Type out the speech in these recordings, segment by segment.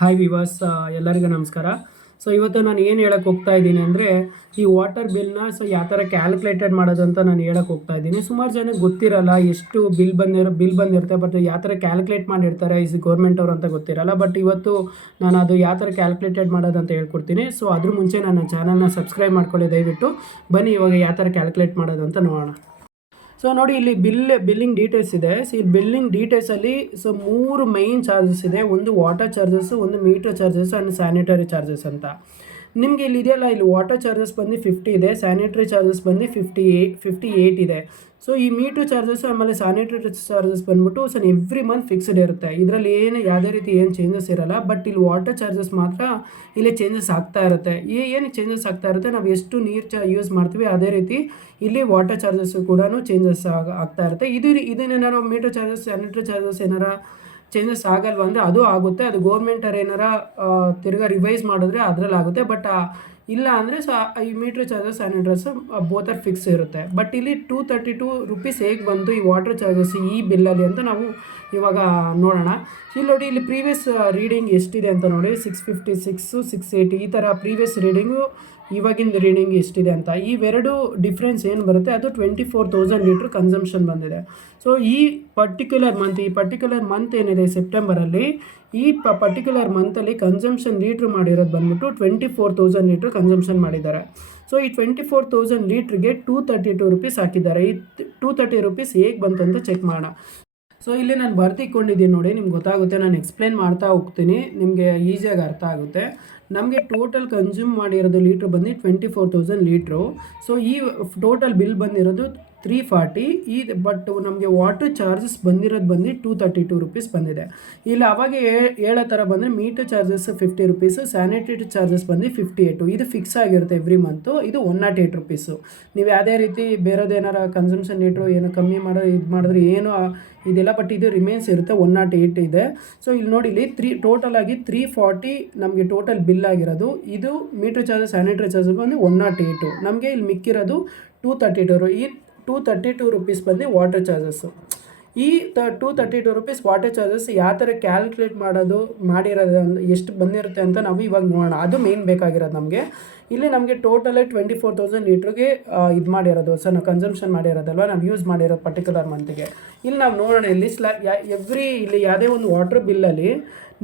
Hi ವಿವಾಸ್, ಎಲ್ಲರಿಗೂ ನಮಸ್ಕಾರ. So ಇವತ್ತು ನಾನು ಏನು ಹೇಳಕ್ಕೆ ಹೋಗ್ತಾ ಇದ್ದೀನಿ ಅಂದರೆ, ಈ ವಾಟರ್ ಬಿಲ್ನ ಯಾವ ಥರ ಕ್ಯಾಲ್ಕುಲೇಟೆಡ್ ಮಾಡೋದಂತ ನಾನು ಹೇಳಕ್ಕೆ ಹೋಗ್ತಾ ಇದ್ದೀನಿ. ಸುಮಾರು ಜನಕ್ಕೆ ಗೊತ್ತಿರಲ್ಲ ಎಷ್ಟು ಬಿಲ್ ಬಂದಿರುತ್ತೆ, ಬಟ್ ಯಾವ ಥರ ಕ್ಯಾಲ್ಕುಲೇಟ್ ಮಾಡಿರ್ತಾರೆ ಗೌರ್ಮೆಂಟ್ ಅವರು ಅಂತ ಗೊತ್ತಿರಲ್ಲ. ಬಟ್ ಇವತ್ತು ನಾನು ಅದು ಯಾವ ಥರ ಕ್ಯಾಲ್ಕುಲೇಟೆಡ್ ಮಾಡೋದಂತ ಹೇಳ್ಕೊಡ್ತೀನಿ. ಸೊ ಅದ್ರ ಮುಂಚೆ ನನ್ನ ಚಾನಲ್ನ ಸಬ್ಸ್ಕ್ರೈಬ್ ಮಾಡ್ಕೊಳ್ಳಿ ದಯವಿಟ್ಟು. ಬನ್ನಿ ಇವಾಗ ಯಾವ ಥರ ಕ್ಯಾಲ್ಕುಲೇಟ್ ಮಾಡೋದು ಅಂತ ನೋಡೋಣ. ಸೊ ನೋಡಿ, ಇಲ್ಲಿ ಬಿಲ್ಲಿಂಗ್ ಡೀಟೇಲ್ಸ್ ಇದೆ. ಸೊ ಈ ಬಿಲ್ಲಿಂಗ್ ಡೀಟೇಲ್ಸಲ್ಲಿ ಮೂರು ಮೈನ್ ಚಾರ್ಜಸ್ ಇದೆ. ಒಂದು ವಾಟರ್ ಚಾರ್ಜಸ್, ಒಂದು meter charges and sanitary charges ಅಂತ. ನಿಮಗೆ ಇಲ್ಲಿ ಇದೆಯಲ್ಲ, ಇಲ್ಲಿ ವಾಟರ್ ಚಾರ್ಜಸ್ ಬಂದು 50 ಇದೆ, ಸ್ಯಾನಿಟರಿ ಚಾರ್ಜಸ್ ಬಂದು 58 ಇದೆ. ಸೊ ಈ ಮೀಟರ್ ಚಾರ್ಜಸ್ ಆಮೇಲೆ ಸ್ಯಾನಿಟರಿ ಚಾರ್ಜಸ್ ಬಂದ್ಬಿಟ್ಟು ಎವ್ರಿ ಮಂತ್ ಫಿಕ್ಸ್ಡ್ ಇರುತ್ತೆ. ಇದರಲ್ಲಿ ಯಾವುದೇ ರೀತಿ ಚೇಂಜಸ್ ಇರಲ್ಲ. ಬಟ್ ಇಲ್ಲಿ ವಾಟರ್ ಚಾರ್ಜಸ್ ಮಾತ್ರ ಇಲ್ಲಿ ಚೇಂಜಸ್ ಆಗ್ತಾ ಇರುತ್ತೆ. ಏನಕ್ಕೆ ಚೇಂಜಸ್ ಆಗ್ತಾ ಇರುತ್ತೆ, ನಾವು ಎಷ್ಟು ನೀರು ಯೂಸ್ ಮಾಡ್ತೀವಿ ಅದೇ ರೀತಿ ಇಲ್ಲಿ ವಾಟರ್ ಚಾರ್ಜಸ್ ಕೂಡ ಚೇಂಜಸ್ ಆಗ್ತಾ ಇರುತ್ತೆ. ಇದನ್ನೇನಾರು ಮೀಟರ್ ಚಾರ್ಜಸ್, ಸ್ಯಾನಿಟರಿ ಚಾರ್ಜಸ್ ಏನಾರ ಚೇಂಜಸ್ ಆಗಲ್ವ ಅಂದರೆ ಅದು ಆಗುತ್ತೆ. ಅದು ಗೌರ್ಮೆಂಟರು ಏನಾರ ತಿರ್ಗಾ ರಿವೈಸ್ ಮಾಡಿದ್ರೆ ಅದರಲ್ಲಿ ಆಗುತ್ತೆ. ಬಟ್ ಇಲ್ಲ ಅಂದರೆ ಈ meter charges sanitiser both are fix ಇರುತ್ತೆ. ಬಟ್ ಇಲ್ಲಿ 232 ರುಪೀಸ್ ಹೇಗೆ ಬಂತು ಈ ವಾಟರ್ ಚಾರ್ಜಸ್ ಈ ಬಿಲ್ಲಲ್ಲಿ ಅಂತ ನಾವು ಇವಾಗ ನೋಡೋಣ. ಇಲ್ಲಿ ನೋಡಿ, ಇಲ್ಲಿ ಪ್ರೀವಿಯಸ್ ರೀಡಿಂಗ್ ಎಷ್ಟಿದೆ ಅಂತ ನೋಡಿ, 656, 680 ಈ ಥರ ಪ್ರೀವಿಯಸ್ ರೀಡಿಂಗು, ಇವಾಗಿನ ರೀಡಿಂಗ್ ಎಷ್ಟಿದೆ ಅಂತ. ಇವೆರಡು ಡಿಫ್ರೆನ್ಸ್ ಏನು ಬರುತ್ತೆ, ಅದು 24,000 ಲೀಟ್ರ್ ಕನ್ಸಂಪ್ಷನ್ ಬಂದಿದೆ. ಸೊ ಈ ಪರ್ಟಿಕ್ಯುಲರ್ ಮಂತ್ ಏನಿದೆ ಸೆಪ್ಟೆಂಬರಲ್ಲಿ, ಈ ಪರ್ಟಿಕ್ಯುಲರ್ ಮಂತಲ್ಲಿ ಕನ್ಸಂಪ್ಷನ್ ಲೀಟ್ರ್ ಮಾಡಿರೋದು ಬಂದ್ಬಿಟ್ಟು 24,000 ಲೀಟ್ರ್ ಕನ್ಸಂಪ್ಷನ್ ಮಾಡಿದ್ದಾರೆ. ಸೊ ಈ 24,000 ಲೀಟ್ರಿಗೆ 232 ರುಪೀಸ್ ಹಾಕಿದ್ದಾರೆ. ಈ 230 ರುಪೀಸ್ ಹೇಗೆ ಬಂತು ಅಂತ ಚೆಕ್ ಮಾಡೋಣ. ಸೊ ಇಲ್ಲಿ ನಾನು ಬರ್ತಿಕೊಂಡಿದ್ದೀನಿ ನೋಡಿ, ನಿಮ್ಗೆ ಗೊತ್ತಾಗುತ್ತೆ. ನಾನು ಎಕ್ಸ್ಪ್ಲೇನ್ ಮಾಡ್ತಾ ಹೋಗ್ತೀನಿ, ನಿಮಗೆ ಈಸಿಯಾಗಿ ಅರ್ಥ ಆಗುತ್ತೆ. ನಮಗೆ ಟೋಟಲ್ ಕನ್ಸ್ಯೂಮ್ ಮಾಡಿರೋದು ಲೀಟ್ರ್ ಬಂದು 24,000 ಲೀಟ್ರು. ಸೊ ಈ ಟೋಟಲ್ ಬಿಲ್ ಬಂದಿರೋದು 340. ಬಟ್ ನಮಗೆ ವಾಟರ್ ಚಾರ್ಜಸ್ ಬಂದಿರೋದು ಬಂದು 232 ರುಪೀಸ್ ಬಂದಿದೆ. ಇಲ್ಲಿ ಅವಾಗ ಹೇಳೋ ಥರ ಬಂದರೆ meter charges 50 rupees, sanitary charges ಬಂದು 58. ಇದು ಫಿಕ್ಸ್ ಆಗಿರುತ್ತೆ ಎವ್ರಿ ಮಂತು. ಇದು 108 ರುಪೀಸು. ನೀವು ಯಾವುದೇ ರೀತಿ ಬೇರೆದೇನಾರ ಕನ್ಸಂಪ್ಷನ್ ಲೀಟ್ರು ಏನೋ ಕಮ್ಮಿ ಮಾಡಿದ್ರೆ ಏನು ಇದೆಲ್ಲ, ಬಟ್ ಇದು ರಿಮೇನ್ಸ್ ಇರುತ್ತೆ. 108 ಇದೆ. ಸೊ ಇಲ್ಲಿ ನೋಡಿ, ಇಲ್ಲಿ ಟೋಟಲ್ ಆಗಿ 340 ನಮಗೆ ಟೋಟಲ್ ಬಿಲ್ ಆಗಿರೋದು. ಇದು ಮೀಟರ್ ಚಾರ್ಜಸ್, ಸ್ಯಾನಿಟರಿ ಚಾರ್ಜಸ್ ಬಂದು 108. ನಮಗೆ ಇಲ್ಲಿ ಮಿಕ್ಕಿರೋದು 232. ಈ 232 ರುಪೀಸ್ ಬಂದು ವಾಟರ್ ಚಾರ್ಜಸ್ಸು. ಈ 232 ರುಪೀಸ್ ವಾಟರ್ ಚಾರ್ಜಸ್ ಯಾವ ಥರ ಕ್ಯಾಲ್ಕುಲೇಟ್ ಮಾಡಿರೋದು ಎಷ್ಟು ಬಂದಿರುತ್ತೆ ಅಂತ ನಾವು ಇವಾಗ ನೋಡೋಣ. ಅದು ಮೇನ್ ಬೇಕಾಗಿರೋದು ನಮಗೆ. ಇಲ್ಲಿ ನಮಗೆ ಟೋಟಲ್ 24,000 ಲೀಟ್ರಿಗೆ ಇದು ಮಾಡಿರೋದು. ಸೊ ನಾವು ಕನ್ಸಂಪ್ಷನ್ ಮಾಡಿರೋದಲ್ವ, ನಾವು ಯೂಸ್ ಮಾಡಿರೋದು ಪರ್ಟಿಕ್ಯುಲರ್ ಮಂತ್ಗೆ. ಇಲ್ಲಿ ನಾವು ನೋಡೋಣ, ಇಲ್ಲಿ ಇಲ್ಲಿ ಯಾವುದೇ ಒಂದು ವಾಟರ್ ಬಿಲ್ಲಲ್ಲಿ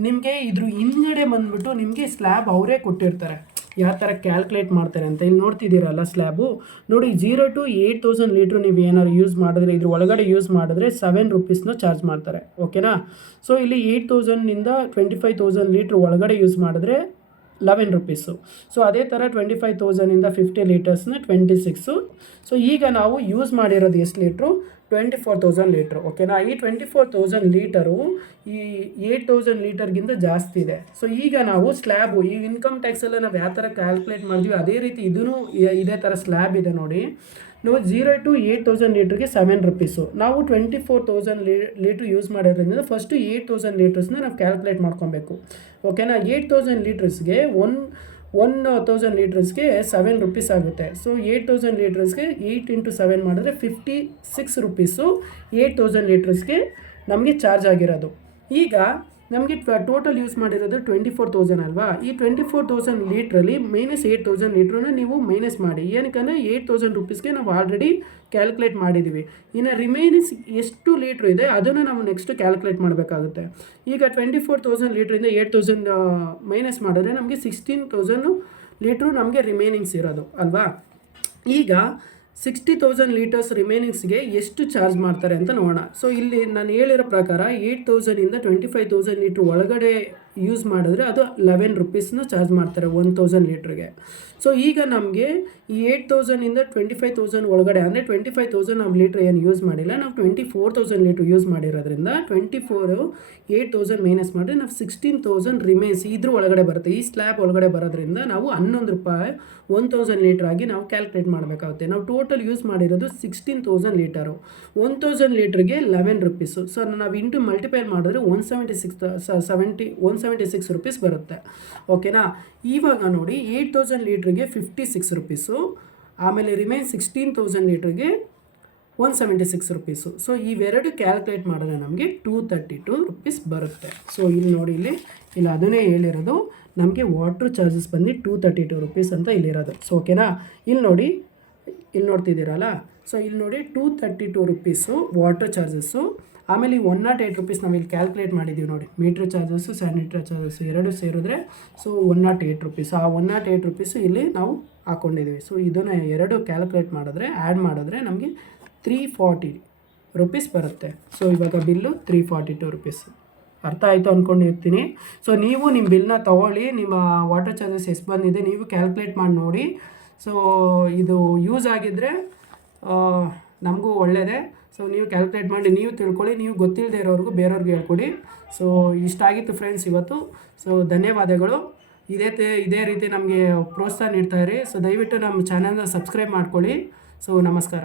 ನಿಮಗೆ ಇದ್ರ ಹಿಂದ್ಗಡೆ ಬಂದುಬಿಟ್ಟು ನಿಮಗೆ ಸ್ಲ್ಯಾಬ್ ಅವರೇ ಕೊಟ್ಟಿರ್ತಾರೆ, ಯಾವ ಥರ ಕ್ಯಾಲ್ಕುಲೇಟ್ ಮಾಡ್ತಾರೆ ಅಂತ. ಇಲ್ಲಿ ನೋಡ್ತಿದ್ದೀರಲ್ಲ ಸ್ಲ್ಯಾಬು ನೋಡಿ, 0 to 8,000 ಲೀಟ್ರ್ ನೀವು ಏನಾದ್ರು ಯೂಸ್ ಮಾಡಿದ್ರೆ, ಇದ್ರ ಒಳಗಡೆ ಯೂಸ್ ಮಾಡಿದ್ರೆ 7 ರುಪೀಸ್ನ ಚಾರ್ಜ್ ಮಾಡ್ತಾರೆ. ಓಕೆನಾ. ಸೊ ಇಲ್ಲಿ 8,000ನಿಂದ 25,000 ಲೀಟ್ರ್ ಒಳಗಡೆ ಯೂಸ್ ಮಾಡಿದ್ರೆ 11 ರುಪೀಸು. ಸೊ ಅದೇ ಥರ 25,000ಇಂದ 50 ಲೀಟರ್ಸ್ನ 26. ಸೊ ಈಗ ನಾವು ಯೂಸ್ ಮಾಡಿರೋದು ಎಷ್ಟು ಲೀಟ್ರು, 24,000 ಲೀಟ್ರು. ಓಕೆನಾ. ಈ 24,000 ಲೀಟರು ಈ 8,000 ಲೀಟರ್ಗಿಂತ ಜಾಸ್ತಿ ಇದೆ. ಸೊ ಈಗ ನಾವು ಸ್ಲ್ಯಾಬು, ಈ ಇನ್ಕಮ್ ಟ್ಯಾಕ್ಸೆಲ್ಲ ನಾವು ಯಾವ ಥರ ಕ್ಯಾಲ್ಕುಲೇಟ್ ಮಾಡಿದ್ವಿ ಅದೇ ರೀತಿ ಇದೂ ಇದೇ ಥರ ಸ್ಲ್ಯಾಬ್ ಇದೆ ನೋಡಿ. ನಾವು 0 to 8,000 ಲೀಟ್ರಿಗೆ 7 ರುಪೀಸು. ನಾವು 24,000 ಲೀಟ್ರ್ ಯೂಸ್ ಮಾಡೋದ್ರಿಂದ ಫಸ್ಟು 8,000 ಲೀಟರ್ಸ್ನ ನಾವು ಕ್ಯಾಲ್ಕುಲೇಟ್ ಮಾಡ್ಕೊಬೇಕು. ಓಕೆನಾ. 8,000 ಲೀಟರ್ಸ್ಗೆ 1,000 ಲೀಟರ್ಸ್ಗೆ 7 ರುಪೀಸ್ ಆಗುತ್ತೆ. ಸೊ 8,000 ಲೀಟರ್ಸ್ಗೆ 8 into 7 ಮಾಡಿದ್ರೆ 56 ರುಪೀಸು 8,000 ಲೀಟರ್ಸ್ಗೆ ನಮಗೆ ಚಾರ್ಜ್ ಆಗಿರೋದು. ಈಗ ನಮಗೆ ಟೋಟಲ್ ಯೂಸ್ ಮಾಡಿರೋದು 24,000 ಅಲ್ವಾ. ಈ 24,000 ಲೀಟ್ರಲ್ಲಿ -8,000 ಲೀಟ್ರನ್ನ ನೀವು ಮೈನಸ್ ಮಾಡಿ. ಏನಕ್ಕಂದರೆ 8,000 ರುಪೀಸ್ಗೆ ನಾವು ಆಲ್ರೆಡಿ ಕ್ಯಾಲ್ಕುಲೇಟ್ ಮಾಡಿದ್ದೀವಿ. ಇನ್ನು ರಿಮೈನಿಂಗ್ಸ್ ಎಷ್ಟು ಲೀಟ್ರ್ ಇದೆ ಅದನ್ನು ನಾವು ನೆಕ್ಸ್ಟ್ ಕ್ಯಾಲ್ಕುಲೇಟ್ ಮಾಡಬೇಕಾಗುತ್ತೆ. ಈಗ 24,000 ಲೀಟ್ರಿಂದ 8,000 ಮೈನಸ್ ಮಾಡಿದ್ರೆ ನಮಗೆ 16,000 ಲೀಟ್ರು ನಮಗೆ ರಿಮೈನಿಂಗ್ಸ್ ಇರೋದು ಅಲ್ವಾ. ಈಗ 60,000 ಲೀಟರ್ಸ್ ರಿಮೈನಿಂಗ್ಸ್ಗೆ ಎಷ್ಟು ಚಾರ್ಜ್ ಮಾಡ್ತಾರೆ ಅಂತ ನೋಡೋಣ. ಸೊ ಇಲ್ಲಿ ನಾನು ಹೇಳಿರೋ ಪ್ರಕಾರ 8,000ಇಂದ 25,000 ಲೀಟ್ರ್ ಒಳಗಡೆ ಯೂಸ್ ಮಾಡಿದ್ರೆ ಅದು 11 ರುಪೀಸ್ನ ಚಾರ್ಜ್ ಮಾಡ್ತಾರೆ 1,000 ಲೀಟ್ರಿಗೆ. ಸೊ ಈಗ ನಮಗೆ ಈ 8,000ಇಂದ 25,000 ಒಳಗಡೆ ಅಂದರೆ 25,000 ನಾವು ಲೀಟ್ರ್ ಏನು ಯೂಸ್ ಮಾಡಿಲ್ಲ, ನಾವು 24,000 ಲೀಟ್ರ್ ಯೂಸ್ ಮಾಡಿರೋದ್ರಿಂದ 8,000 ಮೈನಸ್ ಮಾಡಿದ್ರೆ ನಾವು 16,000 ರಿಮೈನ್ಸ್ ಇದ್ರ ಒಳಗಡೆ ಬರುತ್ತೆ. ಈ ಸ್ಲ್ಯಾಬ್ ಒಳಗಡೆ ಬರೋದ್ರಿಂದ ನಾವು 11 ರೂಪಾಯಿ 1,000 ಲೀಟ್ರ್ ಆಗಿ ನಾವು ಕ್ಯಾಲ್ಕುಲೇಟ್ ಮಾಡಬೇಕಾಗುತ್ತೆ. ನಾವು ಟೋಟಲ್ ಯೂಸ್ ಮಾಡಿರೋದು 16,000 ಲೀಟರು. 1,000 ಲೀಟ್ರಿಗೆ 11 ರುಪೀಸು. ಸೊ ನಾವು ಇಂಟು ಮಲ್ಟಿಪೈ ಮಾಡಿದ್ರೆ 176 ರುಪೀಸ್ ಬರುತ್ತೆ. ಓಕೆನಾ. ಇವಾಗ ನೋಡಿ, 8,000 ಲೀಟ್ರಿಗೆ 56 ರುಪೀಸು, ಆಮೇಲೆ ರಿಮೈನ್ 16,000 ಲೀಟ್ರಿಗೆ 176 ರುಪೀಸು. ಸೊ ಇವೆರಡು ಕ್ಯಾಲ್ಕುಲೇಟ್ ಮಾಡಿದ್ರೆ ನಮಗೆ 232 ರುಪೀಸ್ ಬರುತ್ತೆ. ಸೊ ಇಲ್ಲಿ ನೋಡಿ, ಇಲ್ಲಿ ಅದನ್ನೇ ಹೇಳಿರೋದು, ನಮಗೆ ವಾಟ್ರ್ ಚಾರ್ಜಸ್ ಬಂದು 232 ರುಪೀಸ್ ಅಂತ ಇಲ್ಲಿರೋದು. ಸೊ ಓಕೆನಾ. ಇಲ್ಲಿ ನೋಡಿ, ಇಲ್ಲಿ ನೋಡ್ತಿದ್ದೀರಲ್ಲ, ಸೊ ಇಲ್ಲಿ ನೋಡಿ 232 ರುಪೀಸು ವಾಟ್ರ್ ಚಾರ್ಜಸ್ಸು. ಆಮೇಲೆ ಈ 108 ರುಪೀಸ್ ನಾವು ಇಲ್ಲಿ ಕ್ಯಾಲ್ಕುಲೇಟ್ ಮಾಡಿದ್ದೀವಿ ನೋಡಿ, ಮೀಟ್ರ್ ಚಾರ್ಜಸ್ಸು ಸ್ಯಾನಿಟರಿ ಚಾರ್ಜಸ್ಸು ಎರಡು ಸೇರಿದ್ರೆ ಸೊ 108 ರುಪೀಸ್. ಆ 108 ರುಪೀಸು ಇಲ್ಲಿ ನಾವು ಹಾಕ್ಕೊಂಡಿದ್ದೀವಿ. ಸೊ ಇದನ್ನು ಎರಡು ಕ್ಯಾಲ್ಕುಲೇಟ್ ಮಾಡಿದ್ರೆ, ಆ್ಯಡ್ ಮಾಡಿದ್ರೆ ನಮಗೆ 340 ರುಪೀಸ್ ಬರುತ್ತೆ. ಸೊ ಇವಾಗ ಬಿಲ್ಲು 342 ರುಪೀಸ್. ಅರ್ಥ ಆಯಿತು ಅಂದ್ಕೊಂಡಿರ್ತೀನಿ. ಸೊ ನೀವು ನಿಮ್ಮ ಬಿಲ್ನ ತೊಗೊಳ್ಳಿ, ನಿಮ್ಮ ವಾಟರ್ ಚಾರ್ಜಸ್ ಎಷ್ಟು ಬಂದಿದೆ ನೀವು ಕ್ಯಾಲ್ಕುಲೇಟ್ ಮಾಡಿ ನೋಡಿ. ಸೊ ಇದು ಯೂಸ್ ಆಗಿದ್ದರೆ ನಮಗೂ ಒಳ್ಳೆಯದೇ. ಸೊ ನೀವು ಕ್ಯಾಲ್ಕುಲೇಟ್ ಮಾಡಿ ನೀವು ತಿಳ್ಕೊಳ್ಳಿ, ನೀವು ಗೊತ್ತಿಲ್ಲದೆ ಇರೋರಿಗೂ ಬೇರೆಯವ್ರಿಗೆ ಹೇಳ್ಕೊಡಿ. ಸೊ ಇಷ್ಟ ಆಗಿತ್ತು ಫ್ರೆಂಡ್ಸ್ ಇವತ್ತು. ಸೊ ಧನ್ಯವಾದಗಳು. ಇದೇ ರೀತಿ ನಮಗೆ ಪ್ರೋತ್ಸಾಹ ನೀಡ್ತಾಯಿರಿ. ಸೊ ದಯವಿಟ್ಟು ನಮ್ಮ ಚಾನಲ್ನ ಸಬ್ಸ್ಕ್ರೈಬ್ ಮಾಡ್ಕೊಳ್ಳಿ. ಸೊ ನಮಸ್ಕಾರ.